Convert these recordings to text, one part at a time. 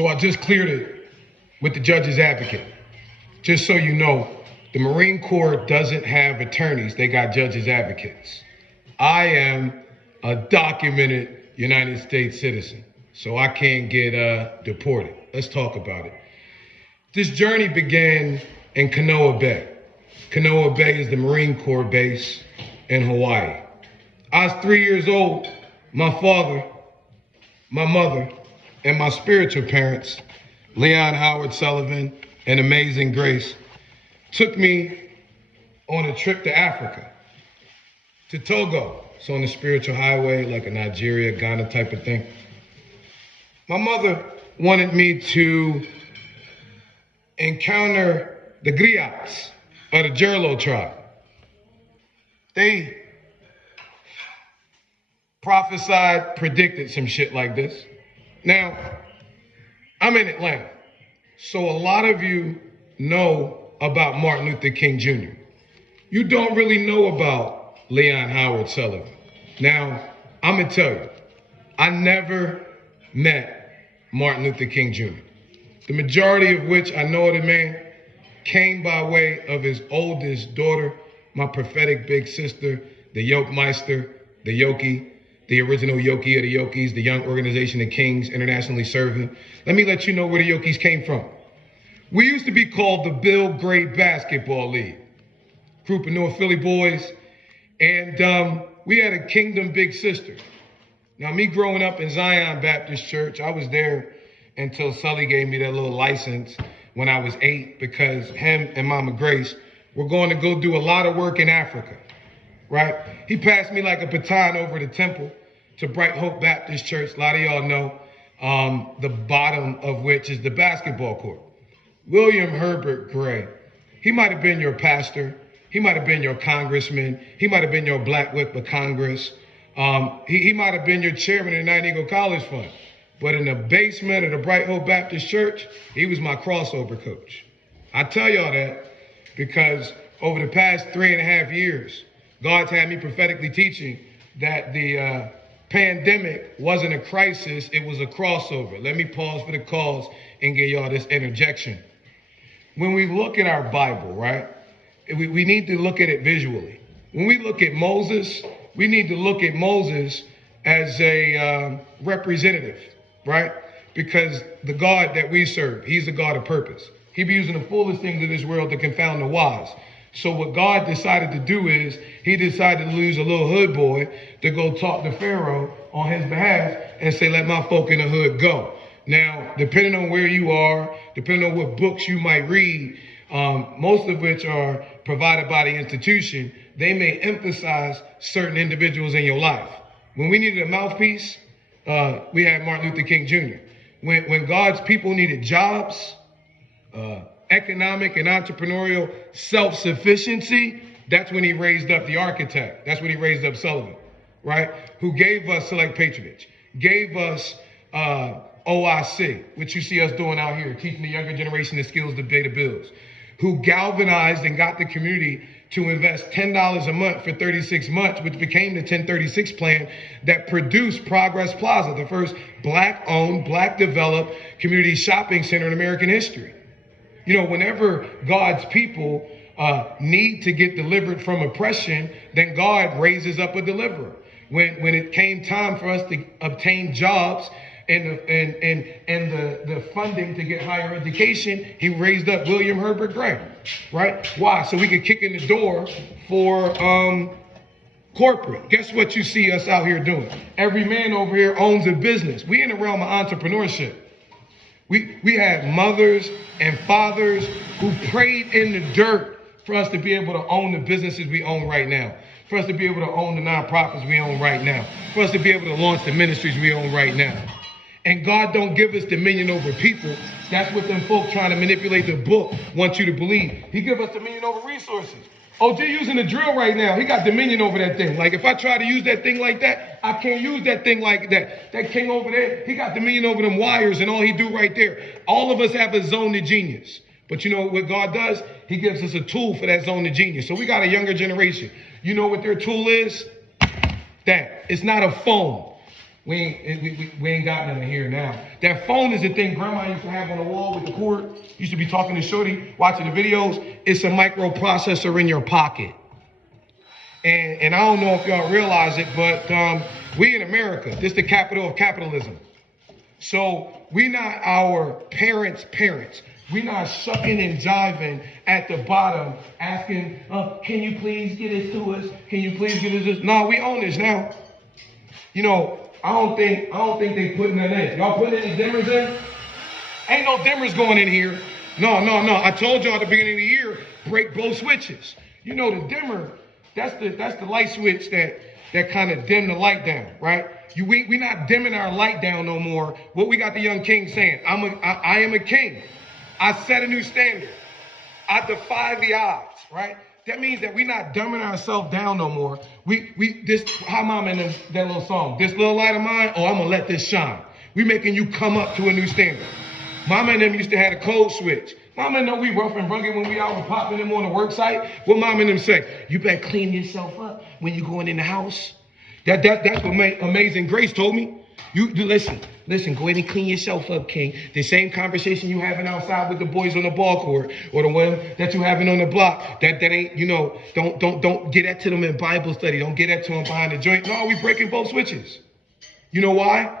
So I just cleared it with the judge's advocate. Just so you know, the Marine Corps doesn't have attorneys, they got judge's advocates. I am a documented United States citizen, so I can't get deported. Let's talk about it. This journey began in Kanoa Bay. Kanoa Bay is the Marine Corps base in Hawaii. I was 3 years old. My father, my mother, and my spiritual parents, Leon Howard Sullivan and Amazing Grace, took me on a trip to Africa, to Togo. So on the spiritual highway, like a Nigeria, Ghana type of thing. My mother wanted me to encounter the griots of the Jerlo tribe. They prophesied, predicted some shit like this. Now, I'm in Atlanta, so a lot of you know about Martin Luther King Jr. You don't really know about Leon Howard Sullivan. Now, I'm gonna tell you, I never met Martin Luther King Jr. The majority of which I know of the man came by way of his oldest daughter, my prophetic big sister, the Yoke Meister, the Yoki, the original Yoki of the Yokis, the Young Organization of Kings, internationally serving. Let me let you know where the Yokis came from. We used to be called the Bill Gray Basketball League, group of North Philly boys, and we had a Kingdom big sister. Now, me growing up in Zion Baptist Church, I was there until Sully gave me that little license when I was 8, because him and Mama Grace were going to go do a lot of work in Africa, right? He passed me like a baton over the temple to Bright Hope Baptist Church. A lot of y'all know, the bottom of which is the basketball court. William Herbert Gray, he might have been your pastor. He might have been your congressman. He might have been your Black Whip of Congress. He might have been your chairman of the Night Eagle College Fund. But in the basement of the Bright Hope Baptist Church, he was my crossover coach. I tell y'all that because over the past 3.5 years, God's had me prophetically teaching that the pandemic wasn't a crisis, it was a crossover. Let me pause for the cause and give y'all this interjection. When we look at our Bible, right, we need to look at it visually. When we look at Moses, we need to look at Moses as a representative, right? Because the God that we serve, he's a God of purpose. He be using the foolish things of this world to confound the wise. So what God decided to do is he decided to lose a little hood boy to go talk to Pharaoh on his behalf and say, let my folk in the hood go. Now, depending on where you are, depending on what books you might read, most of which are provided by the institution, they may emphasize certain individuals in your life. When we needed a mouthpiece, we had Martin Luther King Jr. When God's people needed jobs, economic and entrepreneurial self-sufficiency, that's when he raised up the architect. That's when he raised up Sullivan, right? Who gave us select patronage, gave us OIC, which you see us doing out here, teaching the younger generation the skills to pay the bills, who galvanized and got the community to invest $10 a month for 36 months, which became the 1036 plan that produced Progress Plaza, the first Black-owned, Black-developed community shopping center in American history. You know, whenever God's people need to get delivered from oppression, then God raises up a deliverer. When it came time for us to obtain jobs and the funding to get higher education, he raised up William Herbert Gray, right? Why? So we could kick in the door for corporate. Guess what you see us out here doing? Every man over here owns a business. We in the realm of entrepreneurship. We have mothers and fathers who prayed in the dirt for us to be able to own the businesses we own right now, for us to be able to own the nonprofits we own right now, for us to be able to launch the ministries we own right now. And God don't give us dominion over people. That's what them folk trying to manipulate the book want you to believe. He give us dominion over resources. OG using the drill right now. He got dominion over that thing. Like if I try to use that thing like that, I can't use that thing like that. That king over there, he got dominion over them wires and all he do right there. All of us have a zone of genius. But you know what God does? He gives us a tool for that zone of genius. So we got a younger generation. You know what their tool is? That. It's not a phone. We ain't got none here now. That phone is the thing grandma used to have on the wall with the cord. Used to be talking to Shorty, watching the videos. It's a microprocessor in your pocket. And I don't know if y'all realize it, but we in America, this is the capital of capitalism. So we not our parents' parents. We not shucking and jiving at the bottom, asking, can you please get this to us? Can you please get us this? No, we own this now. You know, I don't think they putting that in. Y'all putting any dimmers in? Ain't no dimmers going in here. No. I told y'all at the beginning of the year, break both switches. You know the dimmer, that's the light switch that kind of dim the light down, right? We not dimming our light down no more. What we got the young king saying, I am a king. I set a new standard. I defy the odds, right? That means that we not dumbing ourselves down no more. This, how mama in that little song, this little light of mine, I'm gonna let this shine. We making you come up to a new standard. Mama and them used to have a code switch. Mama know we rough and rugged when we out and popping them on the work site. What mama and them say? You better clean yourself up when you going in the house. That's what Amazing Grace told me. You listen, go ahead and clean yourself up, King. The same conversation you having outside with the boys on the ball court, or the one that you having on the block, that ain't, don't get that to them in Bible study. Don't get that to them behind the joint. No, we breaking both switches. You know why?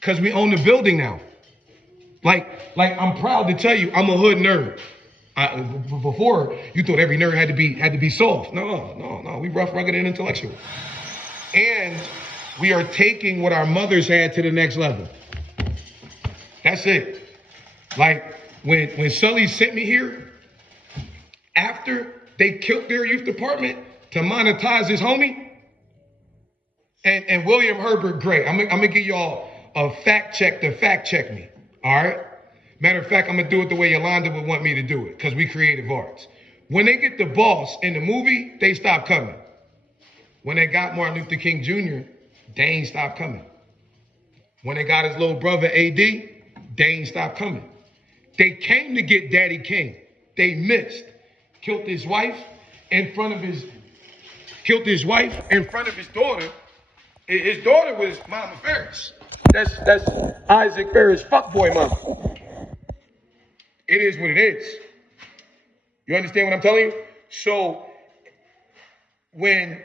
Because we own the building now. Like I'm proud to tell you, I'm a hood nerd. Before, you thought every nerd had to be soft. No, we rough, rugged, and intellectual. And we are taking what our mothers had to the next level. That's it. Like when Sully sent me here, after they killed their youth department to monetize his homie, and William Herbert Gray, I'm gonna give y'all a fact check to fact check me. All right. Matter of fact, I'm gonna do it the way Yolanda would want me to do it, because we creative arts. When they get the boss in the movie, they stop coming. When they got Martin Luther King Jr., they ain't stopped coming. When they got his little brother AD, they ain't stopped coming. They came to get Daddy King. They missed. Killed his wife in front of his daughter. His daughter was Mama Ferris. That's Isaac Ferris' fuckboy mama. It is what it is. You understand what I'm telling you? So when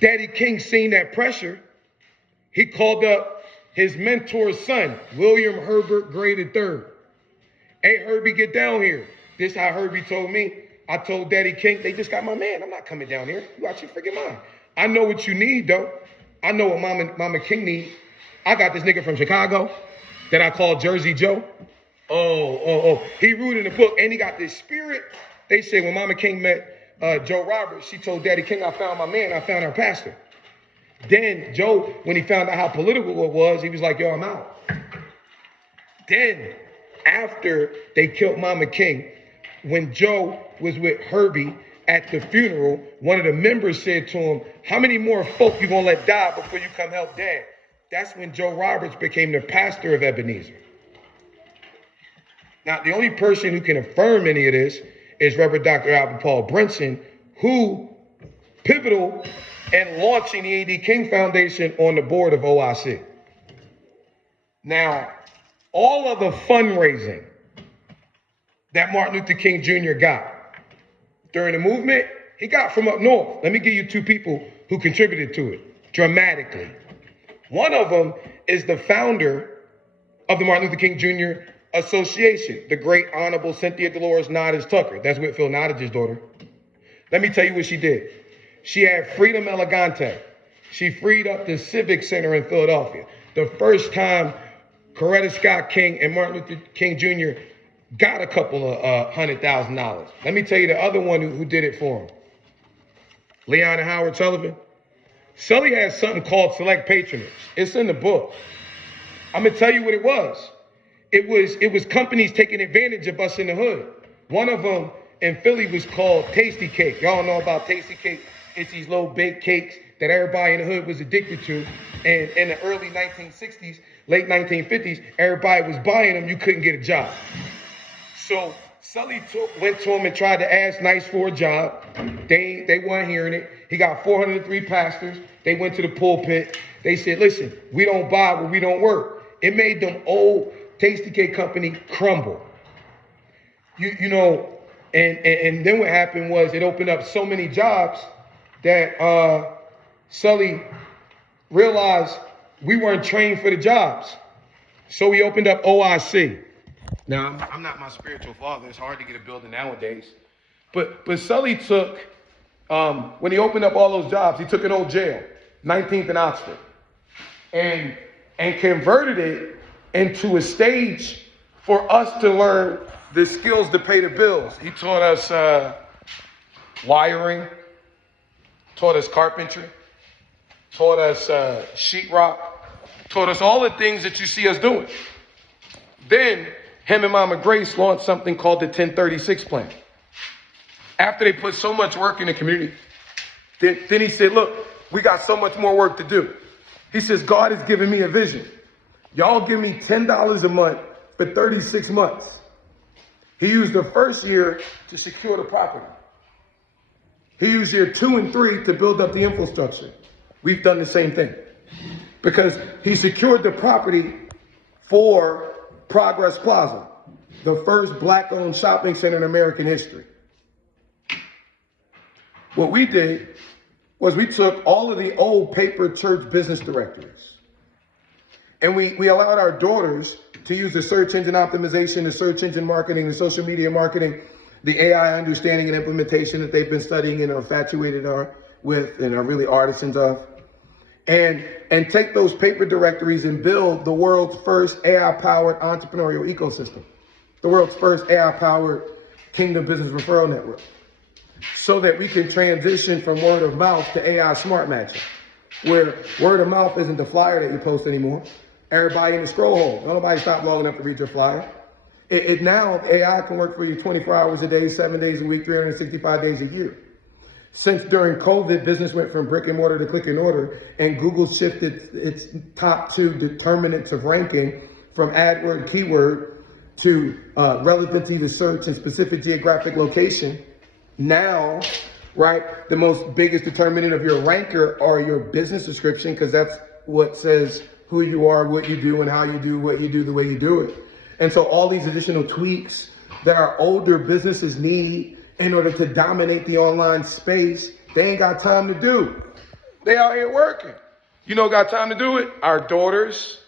Daddy King seen that pressure, he called up his mentor's son, William Herbert Gray III. Hey, Herbie, get down here. This how Herbie told me. I told Daddy King, they just got my man. I'm not coming down here. You out your freaking mind. I know what you need, though. I know what Mama King need. I got this nigga from Chicago that I call Jersey Joe. Oh. He rude in the book, and he got this spirit. They say when Mama King met Joe Roberts, she told Daddy King, I found my man. I found our pastor. Then Joe, when he found out how political it was, he was like, yo, I'm out. Then, after they killed Mama King, when Joe was with Herbie at the funeral, one of the members said to him, how many more folk you gonna let die before you come help Dad? That's when Joe Roberts became the pastor of Ebenezer. Now, the only person who can affirm any of this is Reverend Dr. Albert Paul Brinson, who pivotal in launching the A.D. King Foundation on the board of OIC. Now, all of the fundraising that Martin Luther King Jr. got during the movement, he got from up north. Let me give you two people who contributed to it dramatically. One of them is the founder of the Martin Luther King Jr. Association, the great Honorable Cynthia Dolores Nottage Tucker. That's Whitfield Nottage's daughter. Let me tell you what she did. She had Freedom Elegante. She freed up the Civic Center in Philadelphia. The first time Coretta Scott King and Martin Luther King Jr. got a couple of $100,000. Let me tell you the other one who did it for him. Leon and Howard Sullivan. Sully has something called select patronage. It's in the book. I'm gonna tell you what it was. It was companies taking advantage of us in the hood. One of them in Philly was called Tasty Cake. Y'all know about Tasty Cake. It's these little baked cakes that everybody in the hood was addicted to. And in the early 1960s, late 1950s, everybody was buying them. You couldn't get a job. So Sully went to him and tried to ask nice for a job. They weren't hearing it. He got 403 pastors. They went to the pulpit. They said, listen, we don't buy where we don't work. It made them old Tastykake company crumble. You know, and then what happened was it opened up so many jobs that Sully realized we weren't trained for the jobs. So he opened up OIC. Now, I'm not my spiritual father. It's hard to get a building nowadays. But Sully took, when he opened up all those jobs, he took an old jail, 19th and Oxford, and converted it into a stage for us to learn the skills to pay the bills. He taught us wiring, taught us carpentry, taught us sheetrock, taught us all the things that you see us doing. Then him and Mama Grace launched something called the 1036 plan. After they put so much work in the community, then he said, look, we got so much more work to do. He says, God has given me a vision. Y'all give me $10 a month for 36 months. He used the first year to secure the property. He used year 2 and 3 to build up the infrastructure. We've done the same thing because he secured the property for Progress Plaza, the first Black-owned shopping center in American history. What we did was we took all of the old paper church business directories and we allowed our daughters to use the search engine optimization, the search engine marketing, the social media marketing, the AI understanding and implementation that they've been studying and are infatuated with and are really artisans of. And take those paper directories and build the world's first AI-powered entrepreneurial ecosystem, the world's first AI-powered Kingdom Business Referral Network, so that we can transition from word of mouth to AI smart matching, where word of mouth isn't the flyer that you post anymore. Everybody in the scroll hole. Nobody stop long enough to read your flyer. Now AI can work for you 24 hours a day, 7 days a week, 365 days a year. Since during COVID, business went from brick and mortar to click and order, and Google shifted its top 2 determinants of ranking from AdWord keyword to relevancy to search and specific geographic location. Now, right, the most biggest determinant of your ranker are your business description, because that's what says who you are, what you do, and how you do what you do the way you do it. And so all these additional tweaks that our older businesses need in order to dominate the online space, they ain't got time to do. They out here working. You know, got time to do it? Our daughters,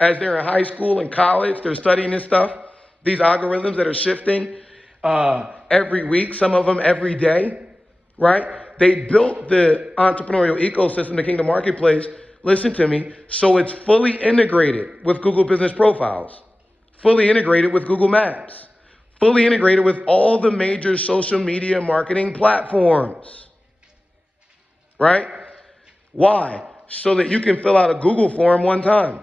as they're in high school and college, they're studying this stuff, these algorithms that are shifting every week, some of them every day, right? They built the entrepreneurial ecosystem, the Kingdom Marketplace, listen to me, so it's fully integrated with Google Business Profiles, fully integrated with Google Maps, fully integrated with all the major social media marketing platforms, right? Why? So that you can fill out a Google form one time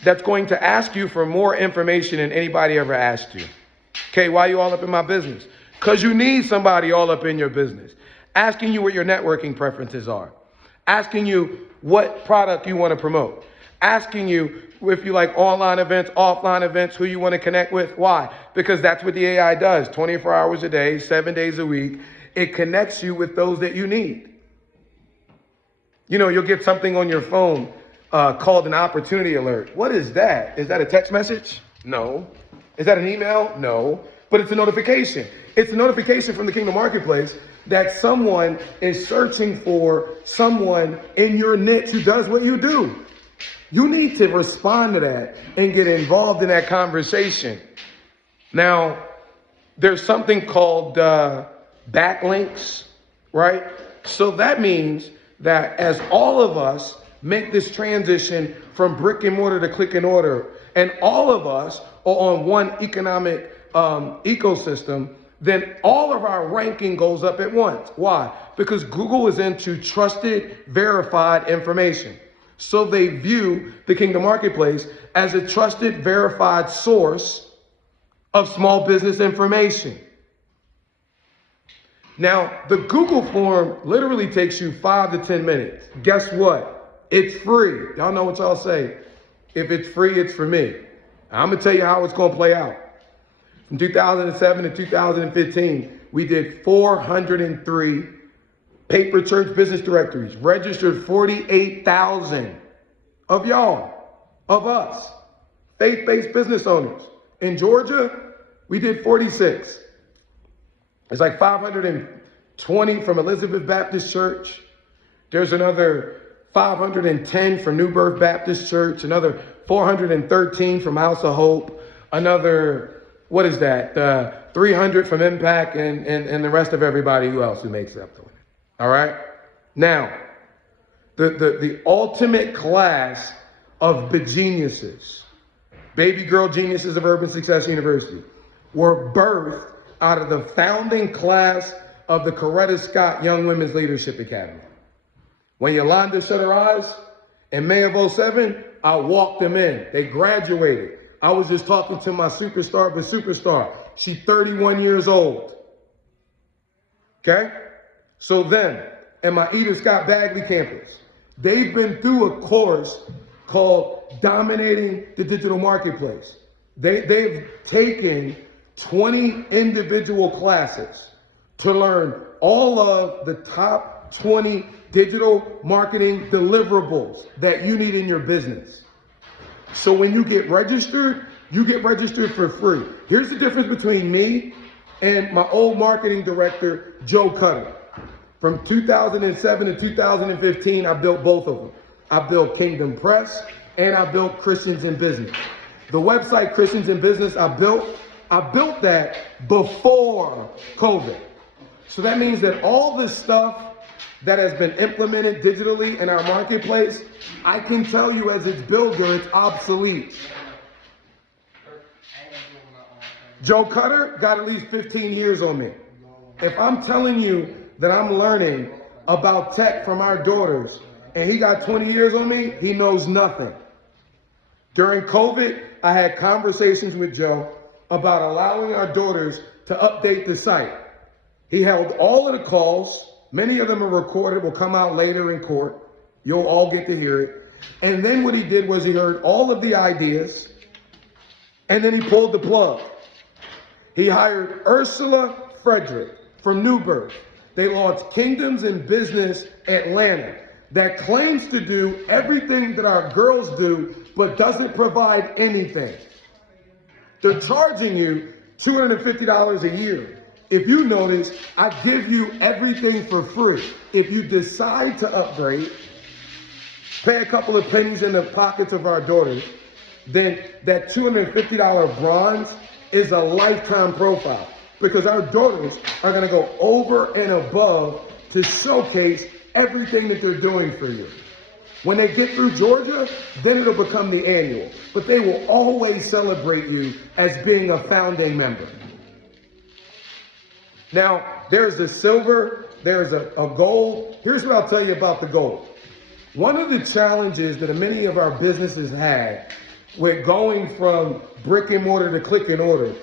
that's going to ask you for more information than anybody ever asked you. Okay, why you all up in my business? Because you need somebody all up in your business, asking you what your networking preferences are, asking you what product you want to promote, asking you if you like online events, offline events, who you want to connect with. Why? Because that's what the AI does 24 hours a day, 7 days a week. It connects you with those that you need. You know, you'll get something on your phone called an opportunity alert. What is that? Is that a text message? No. Is that an email? No. But it's a notification. It's a notification from the Kingdom Marketplace that someone is searching for someone in your niche who does what you do. You need to respond to that and get involved in that conversation. Now, there's something called backlinks, right? So that means that as all of us make this transition from brick and mortar to click and order, and all of us are on one economic ecosystem, then all of our ranking goes up at once. Why? Because Google is into trusted, verified information. So they view the Kingdom Marketplace as a trusted, verified source of small business information. Now, the Google form literally takes you 5 to 10 minutes. Guess what? It's free. Y'all know what y'all say. If it's free, it's for me. I'm going to tell you how it's going to play out. From 2007 to 2015, we did 403 paper church business directories, registered 48,000 of y'all, of us, faith-based business owners. In Georgia, we did 46. It's like 520 from Elizabeth Baptist Church. There's another 510 from New Birth Baptist Church, another 413 from House of Hope, another, 300 from Impact, and the rest of everybody who else who makes up the it. All right? Now, the ultimate class of geniuses, baby girl geniuses of Urban Success University, were birthed out of the founding class of the Coretta Scott Young Women's Leadership Academy. When Yolanda shut her eyes in May of 2007, I walked them in. They graduated. I was just talking to my superstar, but superstar. She's 31 years old. Okay? So then, at my Eden Scott Bagley campus, they've been through a course called Dominating the Digital Marketplace. They've taken 20 individual classes to learn all of the top 20 digital marketing deliverables that you need in your business. So when you get registered for free. Here's the difference between me and my old marketing director, Joe Cutter. From 2007 to 2015, I built both of them. I built Kingdom Press and I built Christians in Business. The website Christians in Business I built that before COVID. So that means that all this stuff that has been implemented digitally in our marketplace, I can tell you as its builder, it's obsolete. Joe Cutter got at least 15 years on me. If I'm telling you that I'm learning about tech from our daughters and he got 20 years on me, he knows nothing. During COVID, I had conversations with Joe about allowing our daughters to update the site. He held all of the calls. Many of them are recorded, will come out later in court. You'll all get to hear it. And then what he did was he heard all of the ideas and then he pulled the plug. He hired Ursula Frederick from New Birth. They launched Kingdoms in Business Atlanta that claims to do everything that our girls do, but doesn't provide anything. They're charging you $250 a year. If you notice, I give you everything for free. If you decide to upgrade, pay a couple of pennies in the pockets of our daughters, then that $250 bronze is a lifetime profile because our daughters are going to go over and above to showcase everything that they're doing for you. When they get through Georgia, then it'll become the annual, but they will always celebrate you as being a founding member. Now, there's a silver, there's a gold. Here's what I'll tell you about the gold. One of the challenges that many of our businesses had with going from brick and mortar to click and order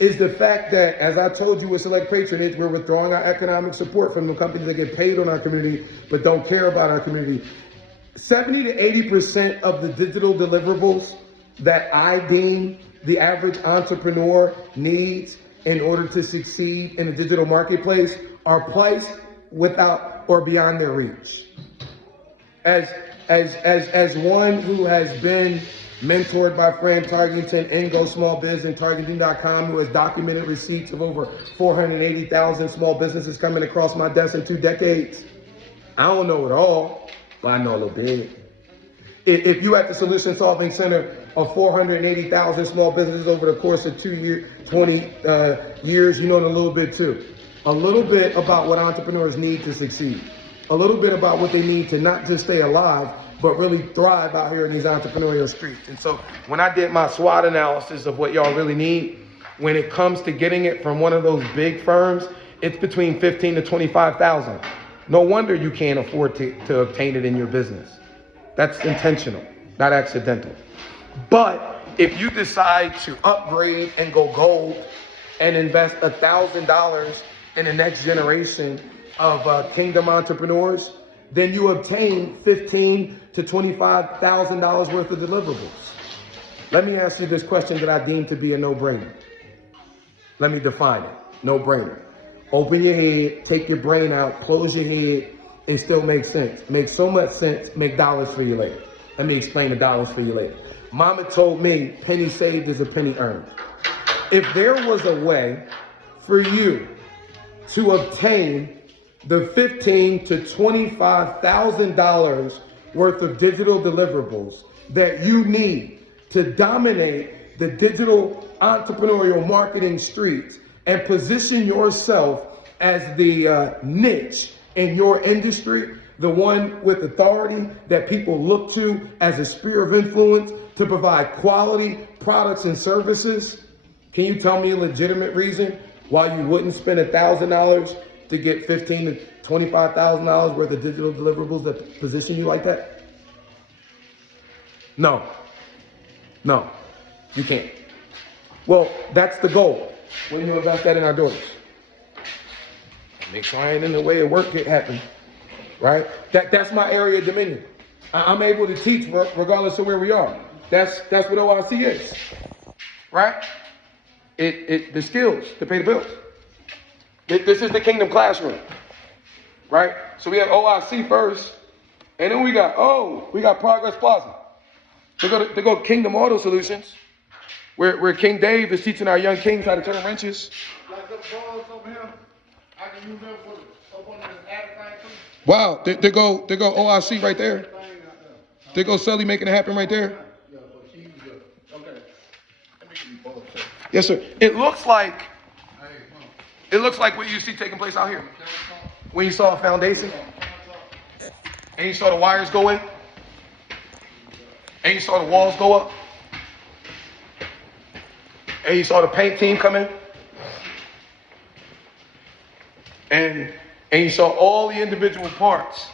is the fact that, as I told you with Select Patronage, we're withdrawing our economic support from the companies that get paid on our community but don't care about our community. 70 to 80% of the digital deliverables that I deem the average entrepreneur needs in order to succeed in the digital marketplace are placed without or beyond their reach. As one who has been mentored by Fran Tarkington in Go Small Biz and Targeting.com, who has documented receipts of over 480,000 small businesses coming across my desk in 2 decades, I don't know it all, but I know a little bit. If you at the Solution Solving Center of 480,000 small businesses over the course of 20 years, you know a little bit too. A little bit about what entrepreneurs need to succeed. A little bit about what they need to not just stay alive, but really thrive out here in these entrepreneurial streets. And so when I did my SWOT analysis of what y'all really need, when it comes to getting it from one of those big firms, it's between 15 to 25,000. No wonder you can't afford to obtain it in your business. That's intentional, not accidental. But if you decide to upgrade and go gold and invest $1,000 in the next generation of Kingdom entrepreneurs, then you obtain $15,000 to $25,000 worth of deliverables. Let me ask you this question that I deem to be a no-brainer. Let me define it. No brainer. Open your head, take your brain out, close your head. It still makes sense. Makes so much sense, make dollars for you later. Let me explain the dollars for you later. Mama told me penny saved is a penny earned. If there was a way for you to obtain the $15,000 to $25,000 worth of digital deliverables that you need to dominate the digital entrepreneurial marketing streets and position yourself as the niche in your industry, the one with authority that people look to as a sphere of influence to provide quality products and services, can you tell me a legitimate reason why you wouldn't spend $1,000 to get $15,000 to $25,000 worth of digital deliverables that position you like that? No, you can't. Well, that's the goal. When you invest that in our daughters, make sure I ain't in the way of work get happen, right? That's my area of dominion. I'm able to teach regardless of where we are. That's what OIC is, right? The skills to pay the bills. This is the kingdom classroom, right? So we have OIC first, and then we got Progress Plaza. They go to Kingdom Auto Solutions, where King Dave is teaching our young kings how to turn wrenches. Wow, they go OIC right there. They go Sully making it happen right there. Yes, sir. It looks like what you see taking place out here. When you saw a foundation, and you saw the wires go in, and you saw the walls go up, and you saw the paint team come in, and you saw all the individual parts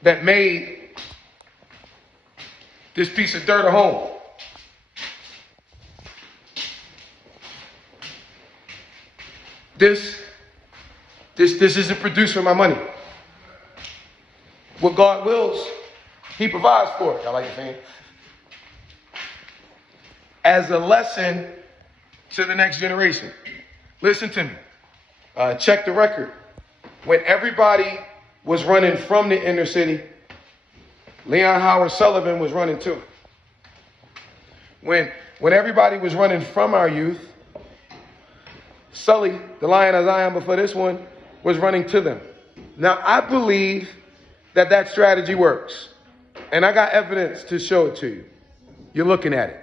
that made this piece of dirt a home. This isn't produced for my money. What God wills, He provides for it. I like the saying. As a lesson to the next generation. Listen to me. Check the record. When everybody was running from the inner city, Leon Howard Sullivan was running too. When everybody was running from our youth, Sully, the Lion of Zion before this one, was running to them. Now, I believe that strategy works. And I got evidence to show it to you. You're looking at it.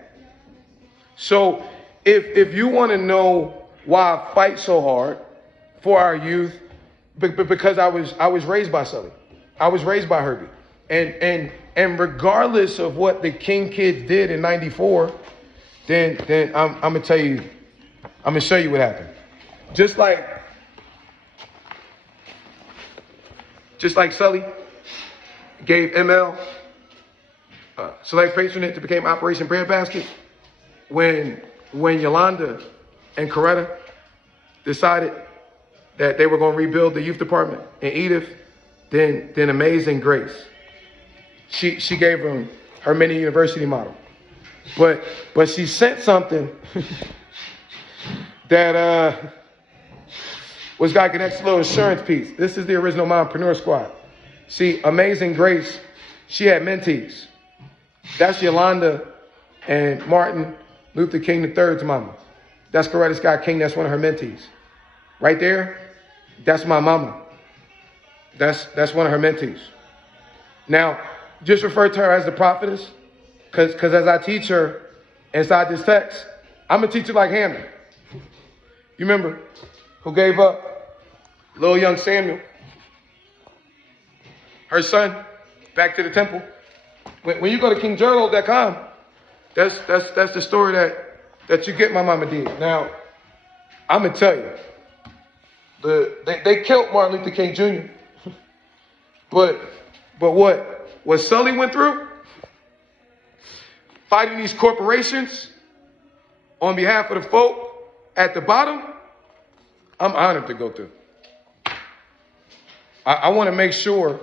So if you want to know why I fight so hard for our youth, because I was raised by Sully. I was raised by Herbie. And regardless of what the King kids did in 94, then I'm going to tell you, I'm going to show you what happened. Just like Sully gave ML select patronage to become Operation Breadbasket, when Yolanda and Coretta decided that they were going to rebuild the youth department, and Edith, then Amazing Grace, she gave them her mini university model, but she sent something that was like an extra little insurance piece. This is the original Mompreneur Squad. See, Amazing Grace, she had mentees. That's Yolanda and Martin Luther King III's mama. That's Coretta Scott King. That's one of her mentees. Right there, that's my mama. That's one of her mentees. Now, just refer to her as the prophetess, because as I teach her inside this text, I'm going to teach her like Hannah. You remember, who gave up little young Samuel, her son, back to the temple. When you go to KingJerald.com, that's the story that you get my mama did. Now, I'm going to tell you, they killed Martin Luther King Jr. But what Sully went through, fighting these corporations on behalf of the folk at the bottom, I'm honored to go through. I want to make sure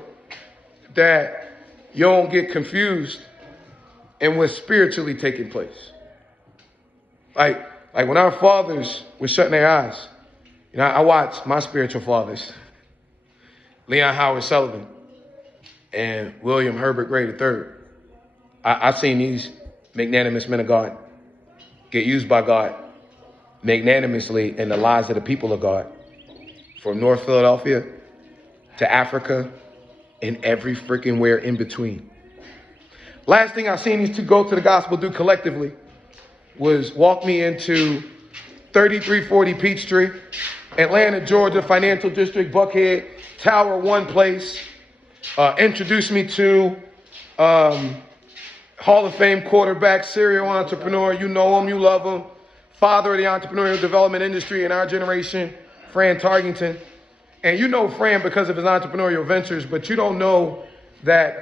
that you don't get confused in what's spiritually taking place. Like Like when our fathers were shutting their eyes, you know, I watched my spiritual fathers, Leon Howard Sullivan and William Herbert Gray III. I seen these magnanimous men of God get used by God magnanimously in the lives of the people of God, from North Philadelphia to Africa and every freaking where in between. Last thing I seen these two go to the gospel do collectively was walk me into 3340 Peachtree, Atlanta, Georgia, Financial District, Buckhead, Tower One Place. Introduced me to Hall of Fame quarterback, serial entrepreneur. You know him, you love him. Father of the entrepreneurial development industry in our generation, Fran Tarkington. And you know Fran because of his entrepreneurial ventures, but you don't know that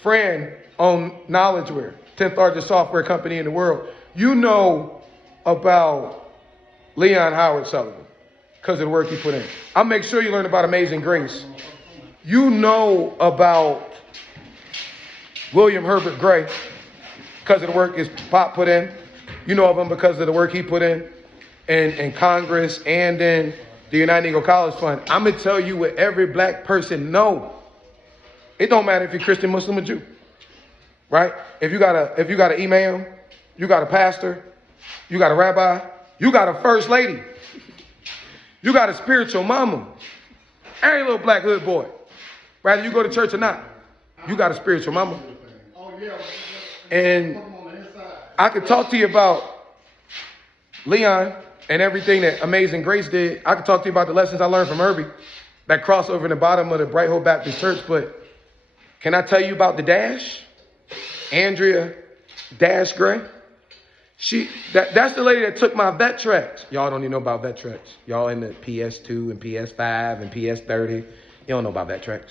Fran owned KnowledgeWare, 10th largest software company in the world. You know about Leon Howard Sullivan because of the work he put in. I'll make sure you learn about Amazing Grace. You know about William Herbert Gray because of the work his pop put in. You know of him because of the work he put in Congress and in the United Negro College Fund. I'm going to tell you what every black person know. It don't matter if you're Christian, Muslim, or Jew, right? If you got an imam, you got a pastor, you got a rabbi, you got a first lady, you got a spiritual mama, every little black hood boy, whether you go to church or not, you got a spiritual mama. And I could talk to you about Leon and everything that Amazing Grace did. I could talk to you about the lessons I learned from Herbie, that crossover in the bottom of the Bright Hope Baptist Church. But can I tell you about the Dash? Andrea Dash Gray. That's the lady that took my Vectrex. Y'all don't even know about Vectrex. Y'all in the PS2 and PS5 and PS30. You don't know about Vectrex.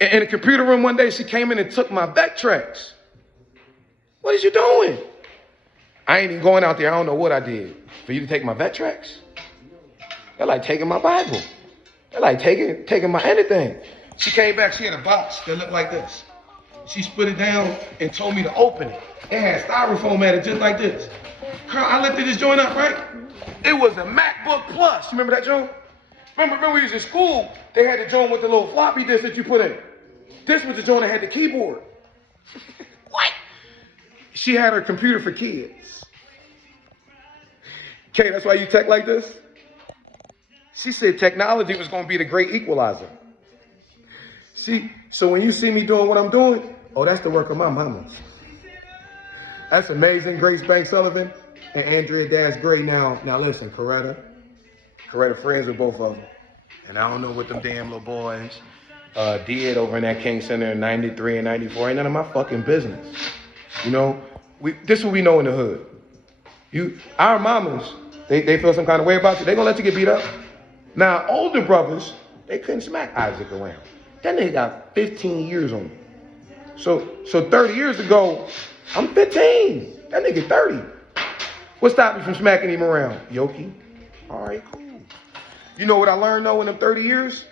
In the computer room one day, she came in and took my Vectrex. What is you doing? I ain't even going out there. I don't know what I did. For you to take my Vectrex? They're like taking my Bible. They're like taking my anything. She came back. She had a box that looked like this. She split it down and told me to open it. It had styrofoam at it just like this. Carl, I lifted this joint up, right? It was a MacBook Plus. You remember that joint? Remember we was in school, they had the joint with the little floppy disk that you put in. This was the joint that had the keyboard. What? She had her computer for kids. Okay, that's why you tech like this? She said technology was going to be the great equalizer. See, so when you see me doing what I'm doing, oh, that's the work of my mamas. That's Amazing Grace Banks Sullivan and Andrea Dash Gray. Now listen, Coretta friends with both of them. And I don't know what them damn little boys did over in that King Center in 93 and 94. Ain't none of my fucking business. You know, this is what we know in the hood. Our mamas, they feel some kind of way about you. They gonna let you get beat up. Now, older brothers, they couldn't smack Isaac around. That nigga got 15 years on him. So 30 years ago, I'm 15. That nigga 30. What stopped me from smacking him around? Yoki. All right, cool. You know what I learned though in them 30 years?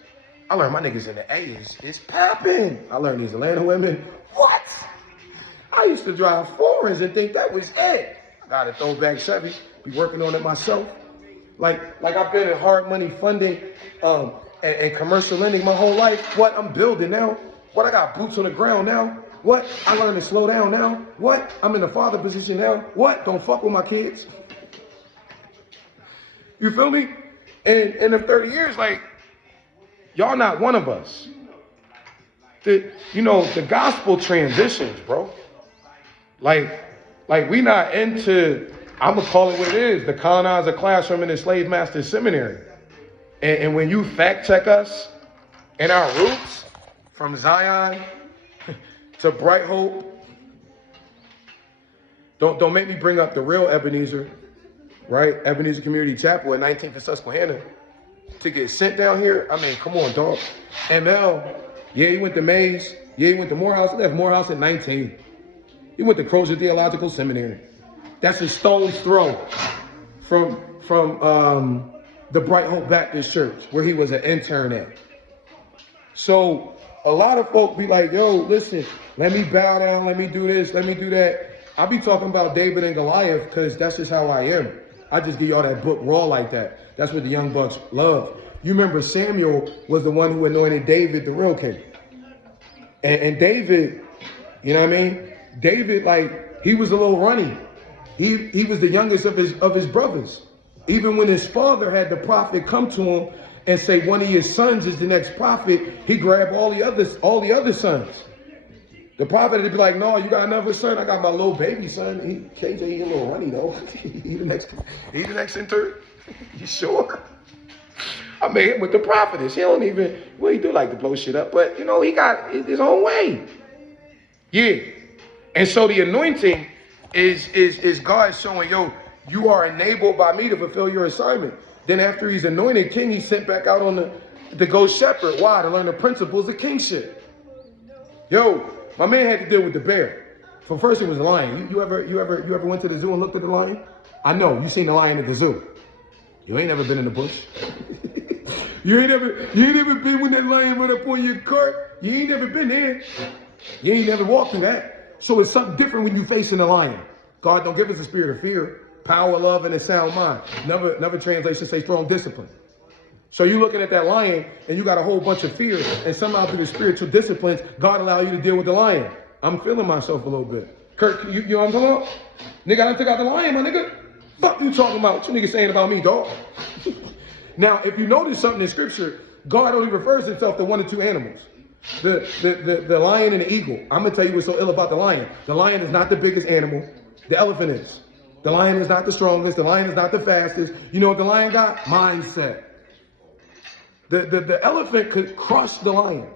I learned my niggas in the A's is popping. I learned these Atlanta women. What? I used to drive foreigns and think that was it. I got a throwback Chevy. Be working on it myself. Like I've been in hard money funding and commercial lending my whole life. What? I'm building now. What? I got boots on the ground now. What? I learned to slow down now. What? I'm in the father position now. What? Don't fuck with my kids. You feel me? And in the 30 years, like, y'all not one of us. The gospel transitions, bro. Like we not into, I'm going to call it what it is, the colonizer classroom in the slave master seminary. And when you fact check us and our roots from Zion to Bright Hope, don't make me bring up the real Ebenezer, right? Ebenezer Community Chapel at 19th and Susquehanna to get sent down here. I mean, come on, dog. ML, yeah, he went to Mays. Yeah, he went to Morehouse. He left Morehouse at 19. He went to Crozer Theological Seminary. That's a stone's throw from the Bright Hope Baptist Church, where he was an intern at. So a lot of folk be like, yo, listen, let me bow down, let me do this, let me do that. I be talking about David and Goliath because that's just how I am. I just give y'all that book raw like that. That's what the young bucks love. You remember Samuel was the one who anointed David the real king. And David, you know what I mean? David, like, he was a little runny. He was the youngest of his brothers. Even when his father had the prophet come to him and say one of his sons is the next prophet, he grabbed all the other sons. The prophet would be like, no, you got another son? I got my little baby son. KJ, he a little runny though. he the next in turn. You sure? I made him with the prophetess. He don't even, well, he do like to blow shit up, but you know, he got his own way. Yeah. And so the anointing is God showing, yo, you are enabled by me to fulfill your assignment. Then after he's anointed king, he's sent back out on to go shepherd. Why? To learn the principles of kingship. Yo, my man had to deal with the bear. So first it was the lion. You ever went to the zoo and looked at the lion? I know, you seen the lion at the zoo. You ain't never been in the bush. You ain't never been when that lion run up on your cart. You ain't never been there. You ain't never walked through that. So it's something different when you facing the lion. God don't give us a spirit of fear, power, love, and a sound mind. Another translation say strong discipline. So you're looking at that lion and you got a whole bunch of fear, and somehow through the spiritual disciplines, God allow you to deal with the lion. I'm feeling myself a little bit. Kirk, you know what I'm talking about? Nigga, I done took out the lion, my nigga. Fuck you talking about? What you niggas saying about me, dog? Now, if you notice something in scripture, God only refers himself to one or two animals. The lion and the eagle. I'm going to tell you what's so ill about the lion. The lion is not the biggest animal. The elephant is. The lion is not the strongest. The lion is not the fastest. You know what the lion got? Mindset. The elephant could crush the lion.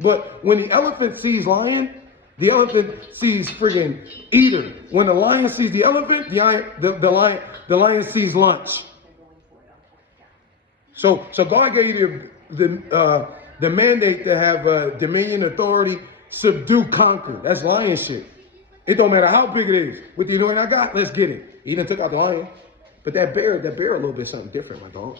But when the elephant sees lion, the elephant sees friggin' eater. When the lion sees the elephant, the lion sees lunch. So God gave you the mandate to have dominion, authority, subdue, conquer. That's lion shit. It don't matter how big it is. With the anointing I got, let's get it. He done took out the lion. But that bear a little bit something different, my dog.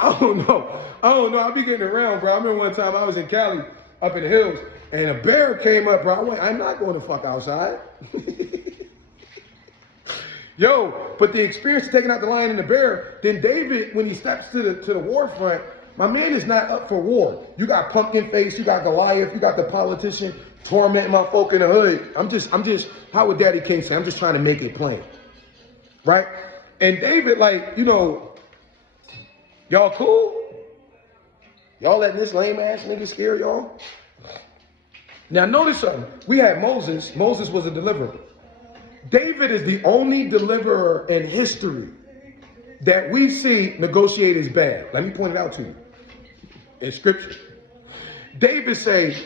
I don't know. I be getting around, bro. I remember one time I was in Cali, up in the hills, and a bear came up, bro. I went, I'm not going to fuck outside. Yo, but the experience of taking out the lion and the bear, then David, when he steps to the war front, my man is not up for war. You got Pumpkin Face, you got Goliath, you got the politician tormenting my folk in the hood. I'm just, how would Daddy King say? I'm just trying to make it plain. Right? And David, like, you know, y'all cool? Y'all letting this lame ass nigga scare y'all? Now notice something. We had Moses. Moses was a deliverer. David is the only deliverer in history that we see negotiate his bag. Let me point it out to you. In scripture. David say,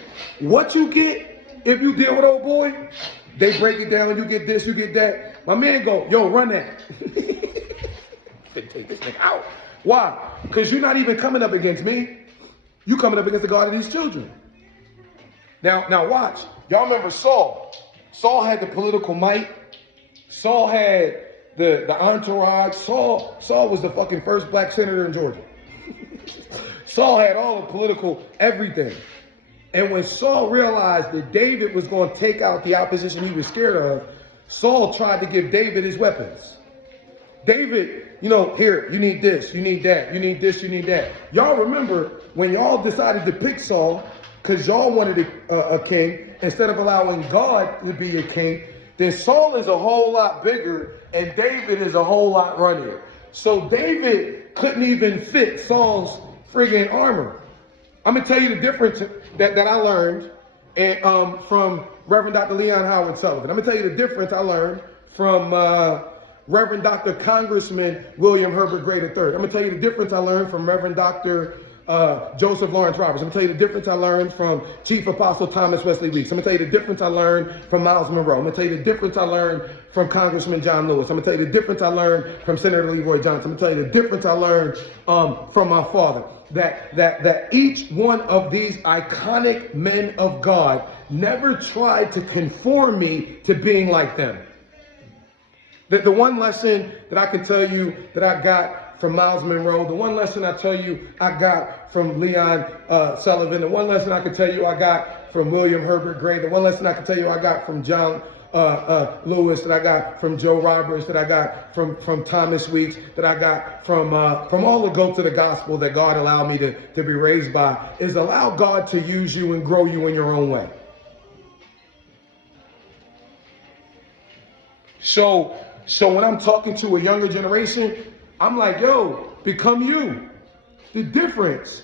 what you get if you deal with old boy? They break it down, you get this, you get that. My man go, yo, run that. Take this nigga out. Why? Because you're not even coming up against me. You coming up against the God of these children. Now watch. Y'all remember Saul. Saul had the political might. Saul had the entourage. Saul was the fucking first black senator in Georgia. Saul had all the political everything. And when Saul realized that David was going to take out the opposition he was scared of, Saul tried to give David his weapons. David, you know, here, you need this, you need that, you need this, you need that. Y'all remember when y'all decided to pick Saul because y'all wanted a king instead of allowing God to be a king, then Saul is a whole lot bigger and David is a whole lot runnier. So David couldn't even fit Saul's friggin' armor. I'm going to tell you the difference that I learned from Reverend Dr. Leon Howard Sullivan. I'm going to tell you the difference I learned from Reverend Dr. Congressman William Herbert Gray III. I'm going to tell you the difference I learned from Reverend Dr. Joseph Lawrence Roberts. I'm going to tell you the difference I learned from Chief Apostle Thomas Wesley Weeks. I'm going to tell you the difference I learned from Miles Monroe. I'm going to tell you the difference I learned from Congressman John Lewis. I'm going to tell you the difference I learned from Senator Leroy Johnson. I'm going to tell you the difference I learned from my father. That each one of these iconic men of God never tried to conform me to being like them. The one lesson that I can tell you that I got from Miles Monroe, the one lesson I tell you I got from Leon Sullivan, the one lesson I can tell you I got from William Herbert Gray, the one lesson I can tell you I got from John Lewis, that I got from Joe Roberts, that I got from Thomas Weeks, that I got from all the goats of the gospel that God allowed me to be raised by, is allow God to use you and grow you in your own way. So when I'm talking to a younger generation, I'm like, yo, become you. The difference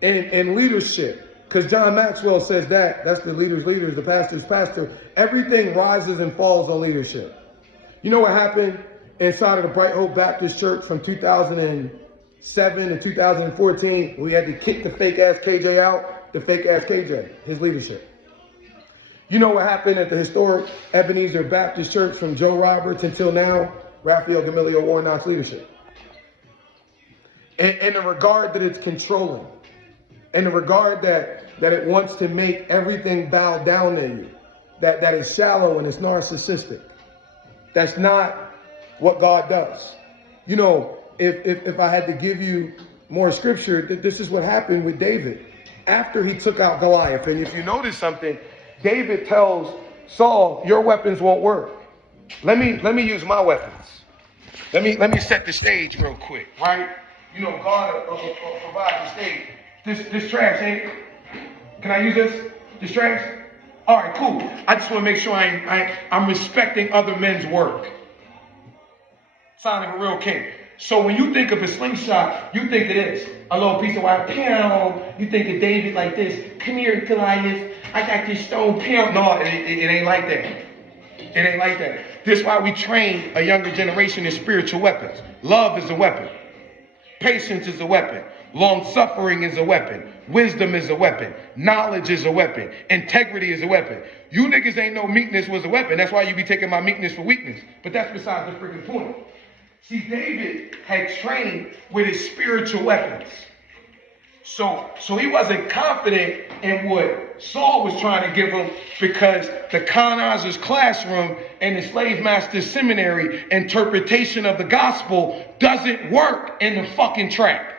in leadership. Because John Maxwell says that's the leader's leader, the pastor's pastor. Everything rises and falls on leadership. You know what happened inside of the Bright Hope Baptist Church from 2007 to 2014? We had to kick the fake ass KJ out, the fake ass KJ, his leadership. You know what happened at the historic Ebenezer Baptist Church from Joe Roberts until now? Raphael Gamaliel Warnock's leadership. In the regard that it's controlling. In the regard that it wants to make everything bow down to you. That is shallow and it's narcissistic. That's not what God does. You know, if I had to give you more scripture, this is what happened with David. After he took out Goliath, and if you notice something, David tells Saul, your weapons won't work. Let me use my weapons. Let me set the stage real quick, right? You know, God will provide the stage. This trash, ain't it? Can I use this? This trash? All right, cool. I just want to make sure I'm respecting other men's work. Sign of a real king. So when you think of a slingshot, you think of this. A little piece of wire, pow. You think of David like this. Come here, Goliath. I got this stone, pow. No, it ain't like that. It ain't like that. This is why we train a younger generation in spiritual weapons. Love is a weapon. Patience is a weapon. Long-suffering is a weapon. Wisdom is a weapon. Knowledge is a weapon. Integrity is a weapon. You niggas ain't know meekness was a weapon. That's why you be taking my meekness for weakness. But that's besides the freaking point. See, David had trained with his spiritual weapons. So he wasn't confident in what Saul was trying to give him, because the colonizer's classroom and the slave master's seminary interpretation of the gospel doesn't work in the fucking trap.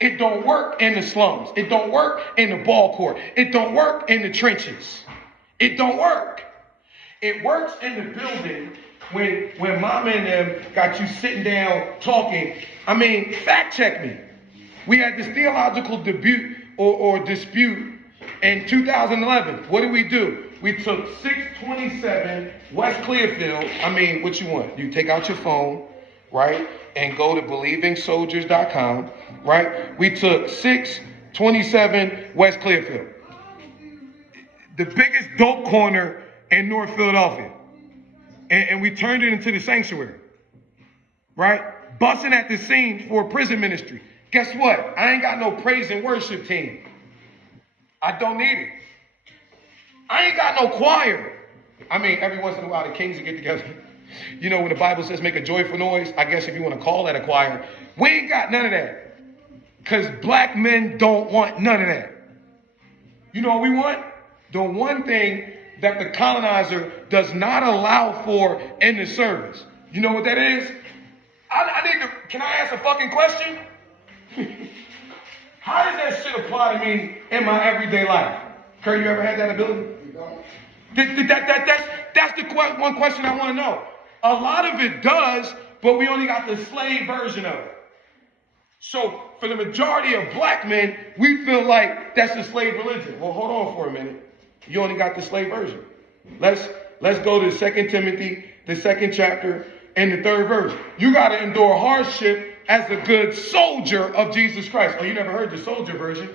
It don't work in the slums. It don't work in the ball court. It don't work in the trenches. It don't work. It works in the building when mama and them got you sitting down talking. I mean, fact check me. We had this theological debut or dispute in 2011. What did we do? We took 627 West Clearfield. I mean, what you want? You take out your phone, right? And go to believingsoldiers.com, right? We took 627 West Clearfield. The biggest dope corner in North Philadelphia. And we turned it into the sanctuary, right? Busting at the seams for prison ministry. Guess what? I ain't got no praise and worship team. I don't need it. I ain't got no choir. I mean, every once in a while the kings will get together. You know, when the Bible says make a joyful noise, I guess if you want to call that a choir, we ain't got none of that. Because black men don't want none of that. You know what we want? The one thing that the colonizer does not allow for in the service. You know what that is? Can I ask a fucking question? How does that shit apply to me in my everyday life? Kurt, you ever had that ability? That's the one question I want to know. A lot of it does, but we only got the slave version of it. So for the majority of black men, we feel like that's the slave religion. Well, hold on for a minute. You only got the slave version. Let's go to 2 Timothy, the 2nd chapter, and the 3rd verse. You got to endure hardship as a good soldier of Jesus Christ. Oh, you never heard the soldier version?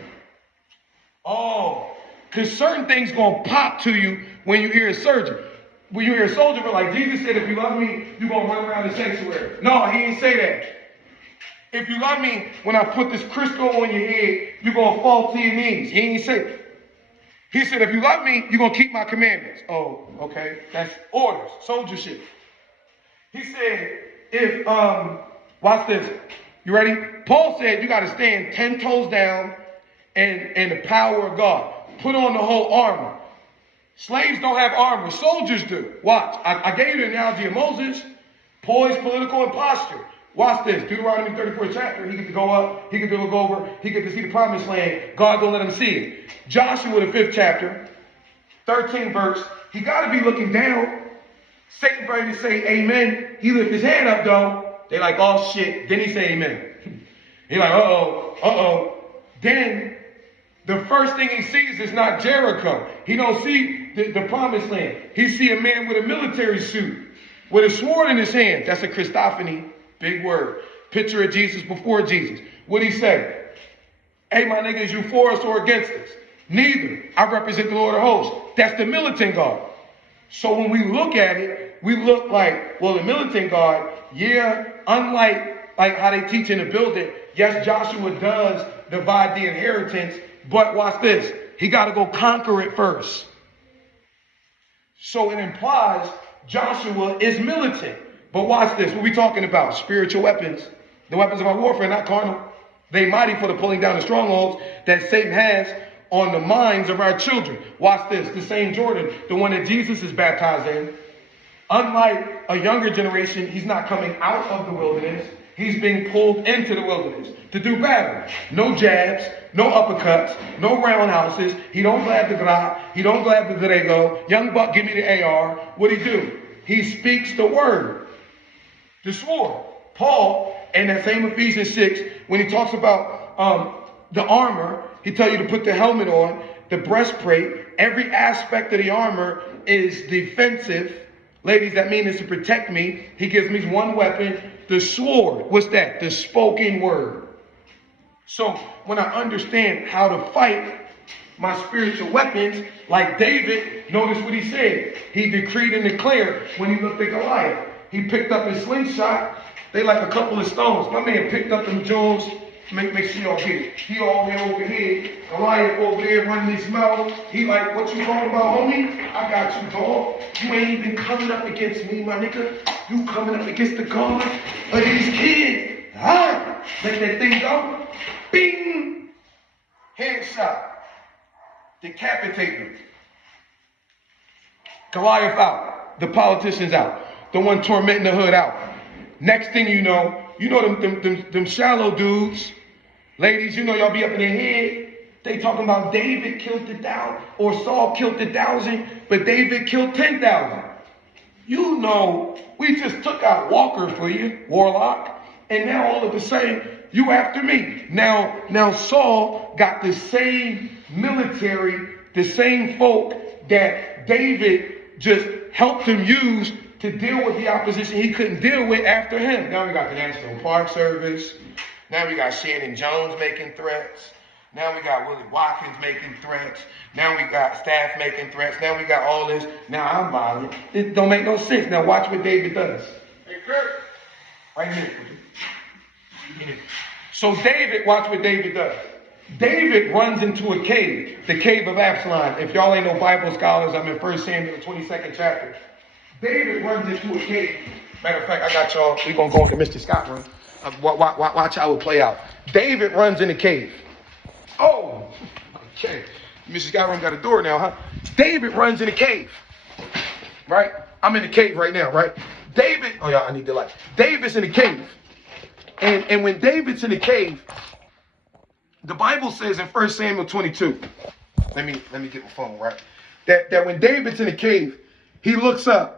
Oh, because certain things going to pop to you when you hear a soldier. When you hear a soldier, but like Jesus said, if you love me, you're going to run around the sanctuary. No, he didn't say that. If you love me, when I put this crystal on your head, you're going to fall to your knees. He didn't say that. He said, if you love me, you're going to keep my commandments. Oh, okay. That's orders, soldier shit. He said, watch this. You ready? Paul said you got to stand 10 toes down in the power of God. Put on the whole armor. Slaves don't have armor. Soldiers do. Watch. I gave you the analogy of Moses. Poise, political, and posture. Watch this. Deuteronomy 34th chapter. He get to go up. He get to look over. He get to see the promised land. God gonna let him see it. Joshua, the 5th chapter, 13th verse. He got to be looking down. Satan ready to say amen. He lift his hand up though. They like, oh shit. Then he say amen. He like, uh-oh. Then the first thing he sees is not Jericho. He don't see the promised land. He see a man with a military suit, with a sword in his hand. That's a Christophany, big word. Picture of Jesus before Jesus. What'd he say? Hey, my niggas, you for us or against us? Neither. I represent the Lord of hosts. That's the militant guard. So when we look at it, we look like, well, the militant guard, yeah, unlike like how they teach in the building, yes, Joshua does divide the inheritance, but watch this. He got to go conquer it first. So it implies Joshua is militant. But watch this. What we talking about? Spiritual weapons. The weapons of our warfare, not carnal. They mighty for the pulling down the strongholds that Satan has on the minds of our children. Watch this. The same Jordan, the one that Jesus is baptized in. Unlike a younger generation, he's not coming out of the wilderness. He's being pulled into the wilderness to do battle. No jabs, no uppercuts, no roundhouses. He don't grab the Glock. He don't grab the Drago. Young buck, give me the AR. What'd he do? He speaks the word, the sword. Paul, in that same Ephesians 6, when he talks about the armor, he tells you to put the helmet on, the breastplate. Every aspect of the armor is defensive. Ladies, that means it's to protect me. He gives me one weapon, the sword. What's that? The spoken word. So when I understand how to fight my spiritual weapons, like David, notice what he said. He decreed and declared when he looked at Goliath. He picked up his slingshot. They like a couple of stones. My man picked up them jewels. Make sure y'all get it. He all the way over here. Goliath over there running his mouth. He like, what you talking about, homie? I got you, dog. You ain't even coming up against me, my nigga. You coming up against the God of these kids. Ah! Let that thing go. Bing! Headshot. Decapitate them. Goliath out. The politicians out. The one tormenting the hood out. Next thing you know them shallow dudes, ladies, you know y'all be up in their head. They talking about David killed 1,000 or Saul killed 1,000, but David killed 10,000. You know, we just took out Walker for you, Warlock, and now all of a sudden you after me. Now Saul got the same military, the same folk that David just helped him use to deal with the opposition he couldn't deal with after him. Now we got the National Park Service. Now we got Shannon Jones making threats. Now we got Willie Watkins making threats. Now we got staff making threats. Now we got all this. Now I'm violent. It don't make no sense. Now watch what David does. Hey, Kurt. Right here. So David, watch what David does. David runs into a cave, the cave of Absalom. If y'all ain't no Bible scholars, I'm in 1 Samuel, the 22nd chapter. David runs into a cave. Matter of fact, I got y'all. We're going to go into Mr. Scott room. Watch how it play out. David runs in the cave. Oh, okay. Mr. Scott room got a door now, huh? David runs in the cave. Right? I'm in the cave right now, right? David, oh yeah, I need the light. David's in the cave. And when David's in the cave, the Bible says in 1 Samuel 22, let me get my phone, right? That when David's in the cave, he looks up.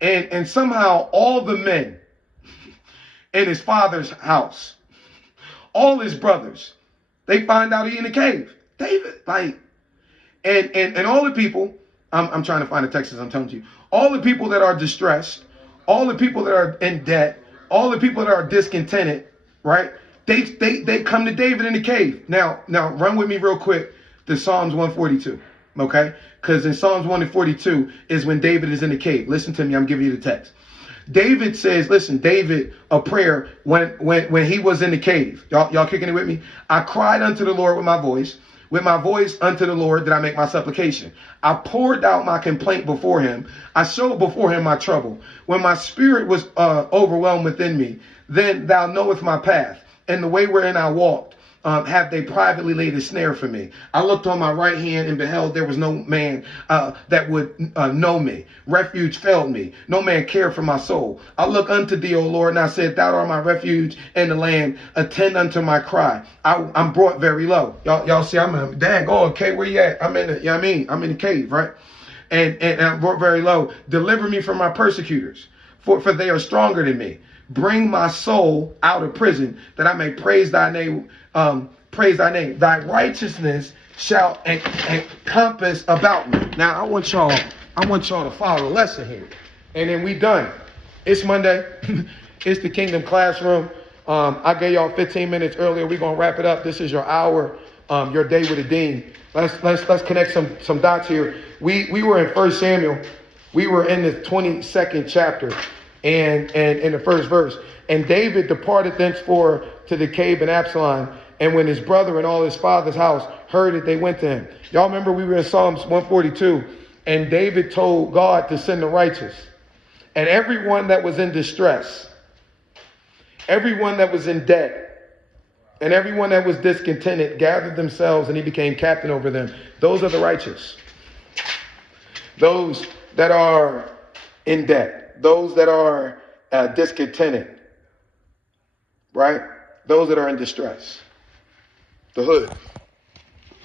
And somehow all the men in his father's house, all his brothers, they find out he in the cave. David, like, and all the people, I'm trying to find the text as I'm telling you, all the people that are distressed, all the people that are in debt, all the people that are discontented, right? They come to David in the cave. Now run with me real quick to Psalms 142. Okay, because in Psalms 142 is when David is in the cave. Listen to me, I'm giving you the text. David says, listen, David, a prayer when he was in the cave. Y'all kicking it with me? I cried unto the Lord with my voice unto the Lord did I make my supplication. I poured out my complaint before him. I showed before him my trouble. When my spirit was overwhelmed within me, then thou knowest my path and the way wherein I walked. have they privately laid a snare for me. I looked on my right hand and beheld there was no man that would know me. Refuge failed me. No man cared for my soul. I look unto thee, O Lord, and I said, thou art my refuge in the land. Attend unto my cry. I'm brought very low. Y'all see, I'm a dang. Oh, okay, where you at? I'm in the, you know what I mean? I'm in the cave, right? And I'm brought very low. Deliver me from my persecutors, for they are stronger than me. Bring my soul out of prison, that I may praise thy name. Praise thy name. Thy righteousness shall encompass about me. Now I want y'all to follow the lesson here, and then we done. It's Monday. It's the Kingdom Classroom. I gave y'all 15 minutes earlier. We're gonna wrap it up. This is your hour. Your day with the dean. Let's connect some dots here. We were in 1 Samuel. We were in the 22nd chapter. And in the first verse, and David departed thenceforth to the cave in Absalom. And when his brother and all his father's house heard it, they went to him. Y'all remember we were in Psalms 142, and David told God to send the righteous. And everyone that was in distress, everyone that was in debt, and everyone that was discontented gathered themselves, and he became captain over them. Those are the righteous. Those that are in debt. Those that are discontented, right? Those that are in distress, the hood.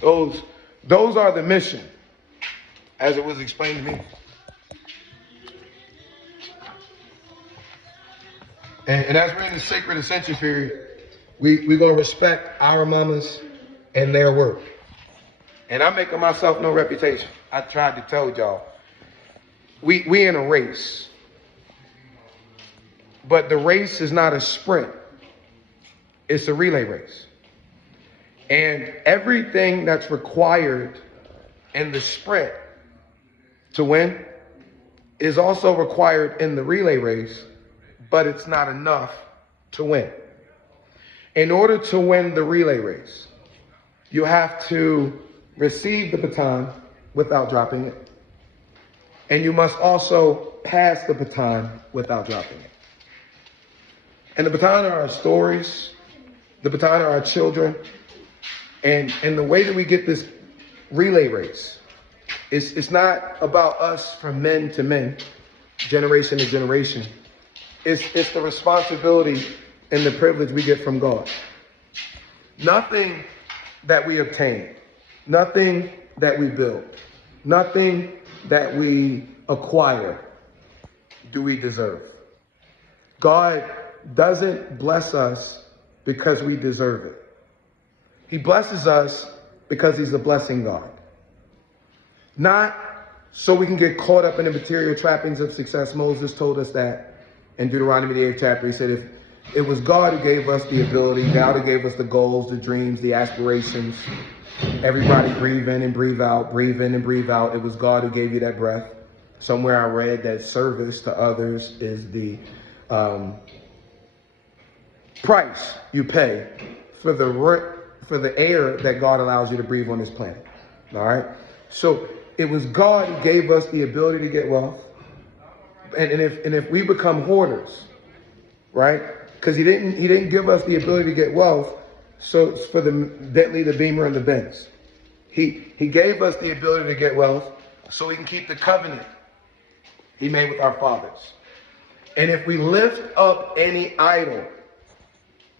Those are the mission, as it was explained to me. And as we're in the sacred ascension period, we're going to respect our mamas and their work. And I'm making myself no reputation. I tried to tell y'all, we in a race. But the race is not a sprint. It's a relay race. And everything that's required in the sprint to win is also required in the relay race, but it's not enough to win. In order to win the relay race, you have to receive the baton without dropping it. And you must also pass the baton without dropping it. And the baton are our stories. The baton are our children. And the way that we get this relay race, it's not about us from men to men, generation to generation. It's the responsibility and the privilege we get from God. Nothing that we obtain, nothing that we build, nothing that we acquire do we deserve. God doesn't bless us because we deserve it. He blesses us because he's a blessing God. Not so we can get caught up in the material trappings of success. Moses told us that in Deuteronomy the 8th chapter. He said, if it was God who gave us the ability, God who gave us the goals, the dreams, the aspirations. Everybody breathe in and breathe out, breathe in and breathe out. It was God who gave you that breath. Somewhere I read that service to others is the price you pay for the air that God allows you to breathe on this planet. All right. So it was God who gave us the ability to get wealth. And if we become hoarders, right? Because he didn't give us the ability to get wealth. So it's for the Bentley, the Beamer, and the Benz. He gave us the ability to get wealth so we can keep the covenant he made with our fathers. And if we lift up any idol,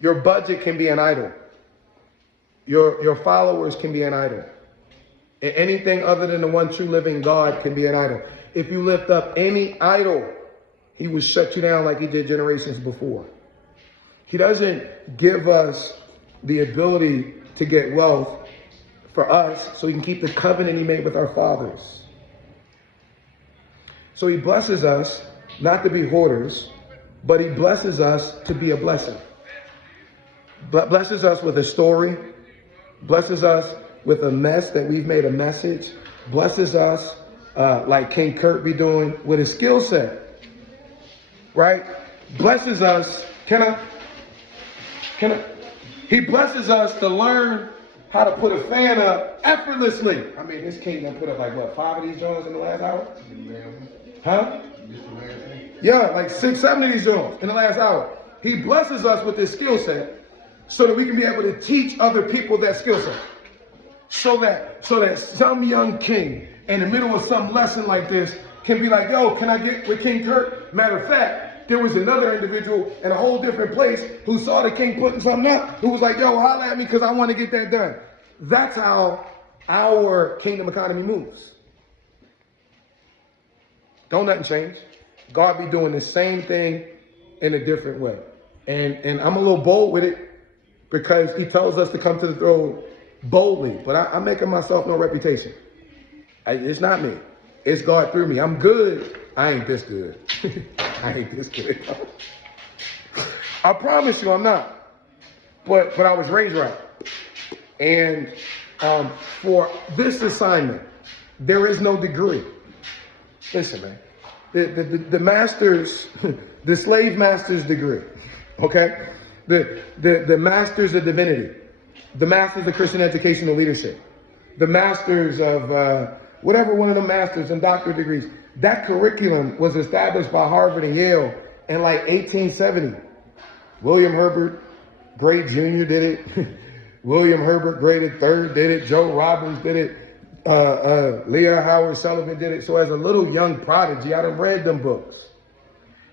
your budget can be an idol. Your followers can be an idol. And anything other than the one true living God can be an idol. If you lift up any idol, he will shut you down like he did generations before. He doesn't give us the ability to get wealth for us so he can keep the covenant he made with our fathers. So he blesses us not to be hoarders, but he blesses us to be a blessing. Blesses us with a story, blesses us with a mess that we've made a message, blesses us like King Kurt be doing with his skill set, right? Blesses us, he blesses us to learn how to put a fan up effortlessly. I mean, this king done put up like what, 5 of these joints in the last hour? Huh? Yeah, like 6, 7 of these joints in the last hour. He blesses us with this skill set so that we can be able to teach other people that skill set. So that some young king in the middle of some lesson like this can be like, yo, can I get with King Kurt? Matter of fact, there was another individual in a whole different place who saw the king putting something up, who was like, yo, holla at me because I want to get that done. That's how our kingdom economy moves. Don't nothing change. God be doing the same thing in a different way. And I'm a little bold with it because he tells us to come to the throne boldly. But I'm making myself no reputation. It's not me. It's God through me. I'm good. I ain't this good. I ain't this good. I promise you I'm not. But I was raised right. And for this assignment, there is no degree. Listen, man. The master's, the slave master's degree, okay? The masters of divinity, the masters of Christian educational leadership, the masters of whatever one of the masters and doctorate degrees. That curriculum was established by Harvard and Yale in like 1870. William Herbert, grade junior, did it. William Herbert, graded third, did it. Joe Robbins did it. Leah Howard Sullivan did it. So as a little young prodigy, I done read them books.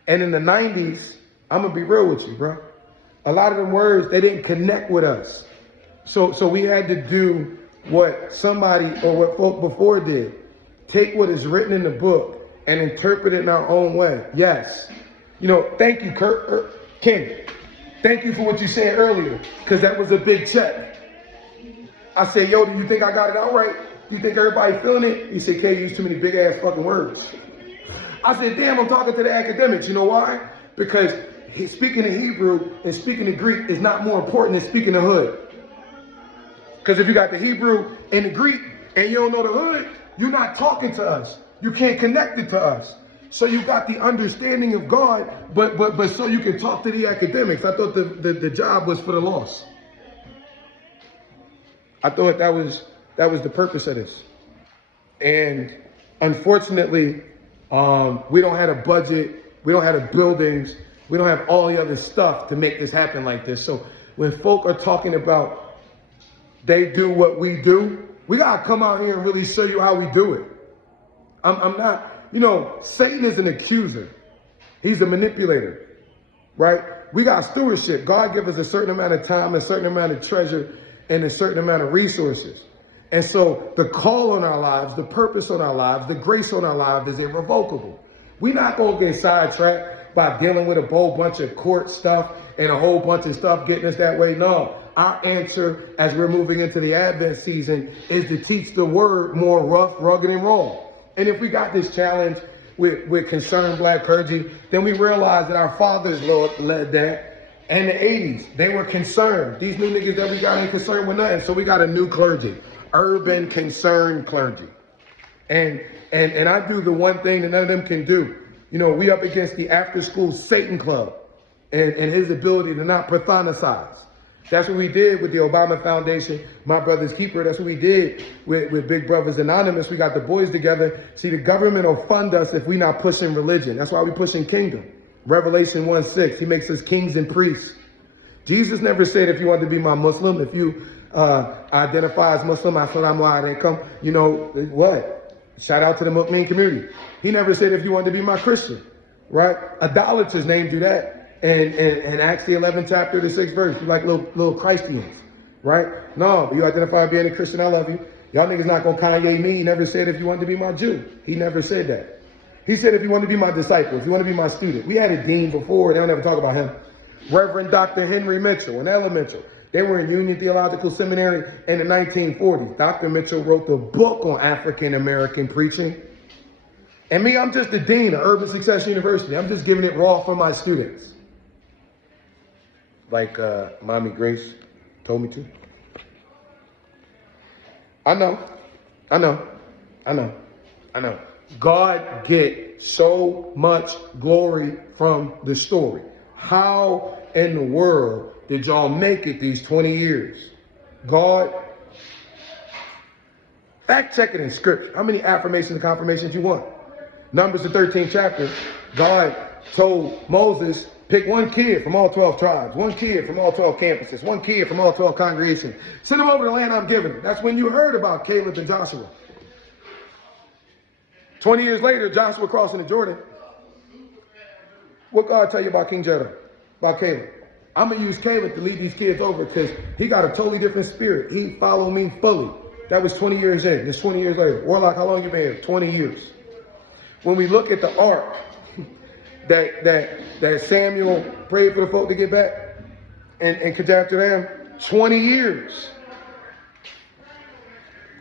And in the 90s, I'm going to be real with you, bro. A lot of them words, they didn't connect with us. So we had to do what somebody or what folk before did. Take what is written in the book and interpret it in our own way. Yes. You know, thank you, Ken. Thank you for what you said earlier, because that was a big check. I said, yo, do you think I got it out right? Do you think everybody feeling it? He said, K, you use too many big ass fucking words. I said, damn, I'm talking to the academics. You know why? Because speaking in Hebrew and speaking in Greek is not more important than speaking the hood. Because if you got the Hebrew and the Greek and you don't know the hood, you're not talking to us. You can't connect it to us. So you got the understanding of God, but so you can talk to the academics. I thought the job was for the lost. I thought that was the purpose of this. And unfortunately, we don't have a budget, we don't have the buildings, we don't have all the other stuff to make this happen like this. So when folk are talking about they do what we do, we gotta come out here and really show you how we do it. I'm not, you know, Satan is an accuser. He's a manipulator, right? We got stewardship. God gives us a certain amount of time, a certain amount of treasure, and a certain amount of resources. And so the call on our lives, the purpose on our lives, the grace on our lives is irrevocable. We're not going to get sidetracked by dealing with a whole bunch of court stuff and a whole bunch of stuff getting us that way. No, our answer as we're moving into the Advent season is to teach the word more rough, rugged, and raw. And if we got this challenge with concerned black clergy, then we realize that our fathers led that. And the 80s, they were concerned. These new niggas that we got ain't concerned with nothing. So we got a new clergy, urban concerned clergy. And I do the one thing that none of them can do. You know, we up against the after school Satan Club and his ability to not prophesize. That's what we did with the Obama Foundation, My Brother's Keeper. That's what we did with Big Brothers Anonymous. We got the boys together. See, the government will fund us if we not pushing religion. That's why we pushing kingdom. Revelation 1:6, he makes us kings and priests. Jesus never said, if you want to be my Muslim, if you identify as Muslim, assalamu alaikum, you know, what? Shout out to the Muslim community. He never said, if you want to be my Christian, right? Idolaters named you that. And Acts the 11th chapter, the 6th verse, you like little Christians, right? No, but you identify as being a Christian, I love you. Y'all niggas not gonna Kanye me. He never said, if you want to be my Jew. He never said that. He said, if you want to be my disciple, if you want to be my student. We had a dean before, they don't ever talk about him. Reverend Dr. Henry Mitchell and Ella Mitchell. They were in Union Theological Seminary in the 1940s. Dr. Mitchell wrote the book on African American preaching. And me, I'm just the dean of Urban Success University. I'm just giving it raw for my students. Like Mommy Grace told me to. I know. God get so much glory from the story. How in the world did y'all make it these 20 years? God, fact check it in scripture. How many affirmations and confirmations you want? Numbers the 13th chapter, God told Moses, Pick one kid from all 12 tribes, one kid from all 12 campuses, one kid from all 12 congregations. Send them over to the land I'm giving them. That's when you heard about Caleb and Joshua. 20 years later, Joshua crossing the Jordan. What God tell you about King Jeddah? About Caleb? I'm going to use Caleb to lead these kids over because he got a totally different spirit. He followed me fully. That was 20 years in. This 20 years later. Warlock, how long you been here? 20 years. When we look at the ark that Samuel prayed for the folk to get back and Kajaftaram, 20 years.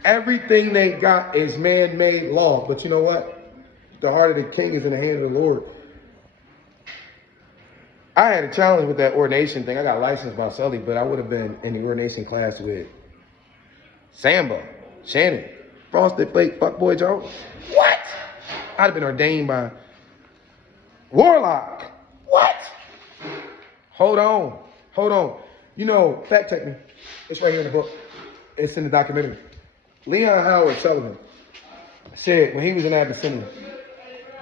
Everything they got is man-made law. But you know what? The heart of the king is in the hand of the Lord. I had a challenge with that ordination thing. I got licensed by Sully, but I would have been in the ordination class with Samba, Shannon, Frosted Flake, Fuckboy Jones. What? I'd have been ordained by Warlock. What? Hold on. You know, fact check me. It's right here in the book. It's in the documentary. Leon Howard Sullivan said when he was in Abyssinia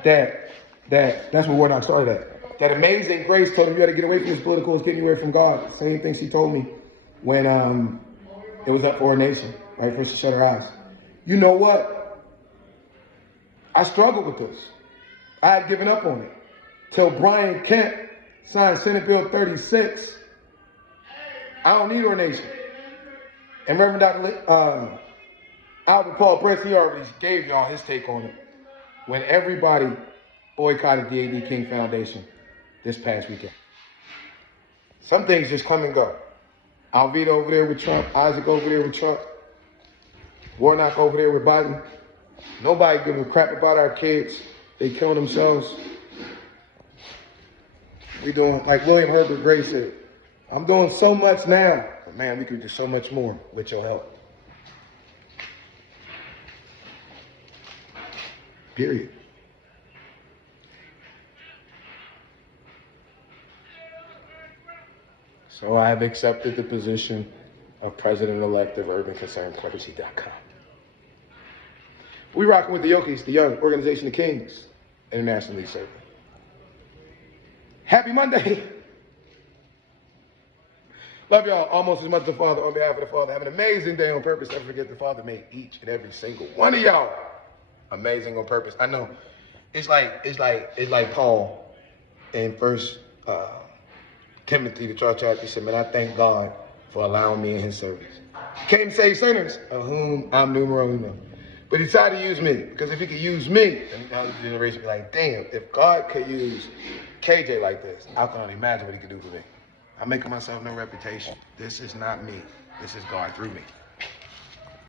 that's where Warlock started at. That Amazing Grace told him you had to get away from this political, it's getting you away from God. Same thing she told me when it was up for ordination, right before she shut her eyes. You know what? I struggled with this. I had given up on it. Till Brian Kemp signed Senate Bill 36. I don't need ordination. And Reverend Dr. Albert Paul Brett, he already gave y'all his take on it. When everybody boycotted the A.D. King Foundation this past weekend. Some things just come and go. Alveda over there with Trump, Isaac over there with Trump, Warnock over there with Biden. Nobody giving a crap about our kids. They killing themselves. We doing, like William Herbert Gray said, I'm doing so much now, but man, we could do so much more with your help. Period. So I have accepted the position of president-elect of UrbanConcernPleasure.com. We rocking with the Yokis, the Young Organization of Kings, internationally serving. Happy Monday. Love y'all almost as much as the Father. On behalf of the Father, have an amazing day on purpose. Never forget the Father made each and every single one of y'all amazing on purpose. I know it's like Paul in First Timothy, the 12th chapter. He said, "Man, I thank God for allowing me in His service. He came to save sinners, of whom I'm numero uno." But He decided to use me, because if He could use me, then the generation would be like, "Damn, if God could use KJ like this, I can only imagine what He could do for me." I'm making myself no reputation. This is not me. This is God through me.